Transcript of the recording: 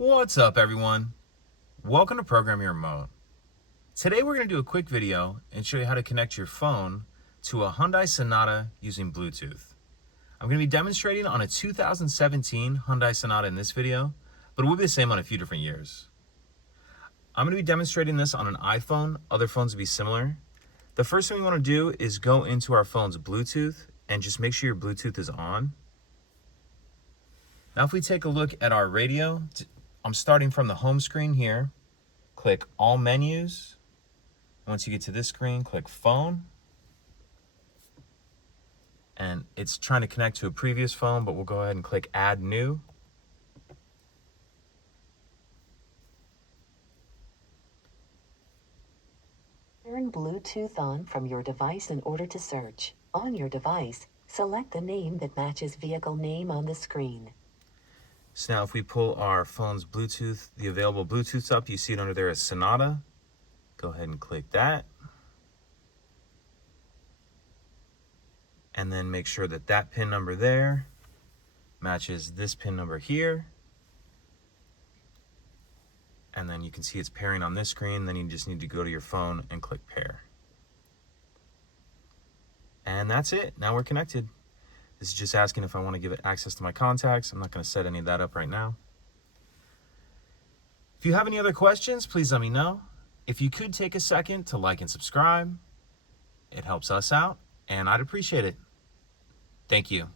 What's up, everyone? Welcome to Program Your Remote. Today we're going to do a quick video and show you how to connect your phone to a Hyundai Sonata using Bluetooth. I'm going to be demonstrating on a 2017 Hyundai Sonata in this video, but it will be the same on a few different years. I'm going to be demonstrating this on an iPhone. Other phones will be similar. The first thing we want to do is go into our phone's Bluetooth and just make sure your Bluetooth is on. Now if we take a look at our radio, I'm starting from the home screen here. Click All Menus. Once you get to this screen, click Phone. And it's trying to connect to a previous phone, but we'll go ahead and click Add New. Turn Bluetooth on from your device in order to search. On your device, select the name that matches vehicle name on the screen. So now if we pull our phone's Bluetooth, the available Bluetooths up, you see it under there as Sonata. Go ahead and click that. And then make sure that that pin number there matches this pin number here. And then you can see it's pairing on this screen. Then you just need to go to your phone and click pair. And that's it. Now we're connected. This is just asking if I want to give it access to my contacts. I'm not going to set any of that up right now. If you have any other questions, please let me know. If you could take a second to like and subscribe, it helps us out, and I'd appreciate it. Thank you.